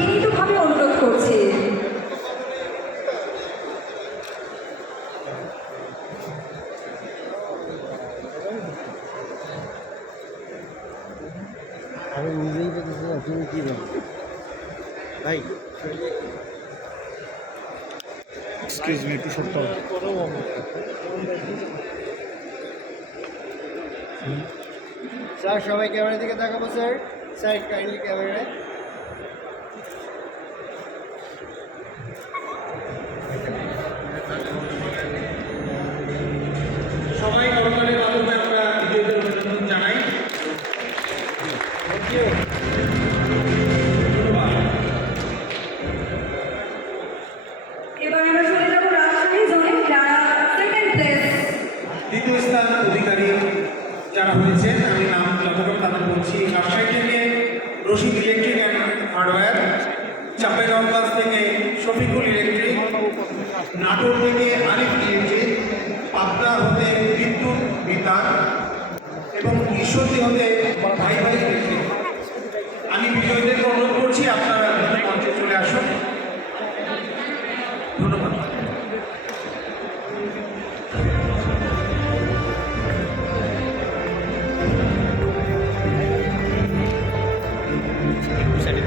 বিনীতভাবে অনুরোধ করছি। আমি নিজেই বলতেছি না তুমি কি বল? ভাই এক্সকিউজ মি একটু সত্য স্যার সবাই ক্যামেরার দিকে দেখাবো স্যার। স্যার কাইন্ডলি ক্যামেরায়। দ্বিতীয় স্থান অধিকারী যারা হয়েছেন, আমি নাম যতক্ষণ তাদের বলছি, রাজশাহী থেকে Rashid electric and hardware Chapergonj থেকে শফিকুল ইলেকট্রিক, নাটোর থেকে আরিফ ইলেকট্রিক, পাবনা হতে বিদ্যুৎ বিতান এবং ঈশ্বরদী হতে ভাই ভাই ইলেকট্রিক। আমি বিজয়ীদেরকে অনুরোধ साठी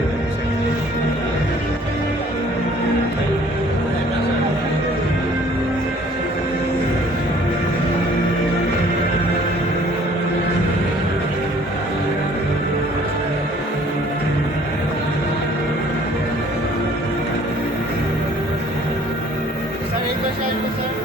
Thank you.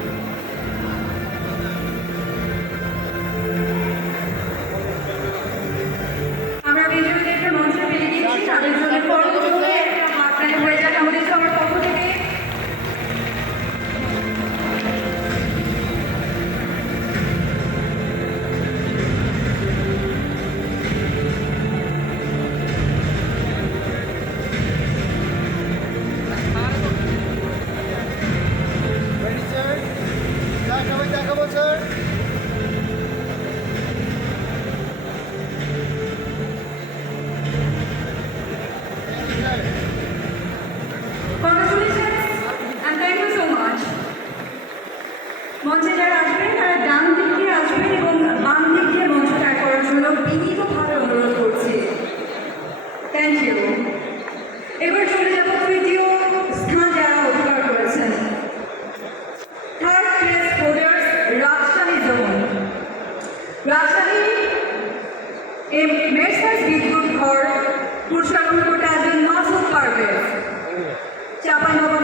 Congratulations and thank so much মঞ্চে যারা আসবেন, তারা ডান দিয়ে আসবেন এবং বাম দিয়ে মঞ্চ ত্যাগ করার জন্য অনুরোধ করছি। থ্যাংক ইউ এবার চলে যাব তৃতীয় রাজশাহী মেসার্স বিদ্যুৎ ঘর পুরস্কার করেন মাসুদ পারভেজ। চাপানগর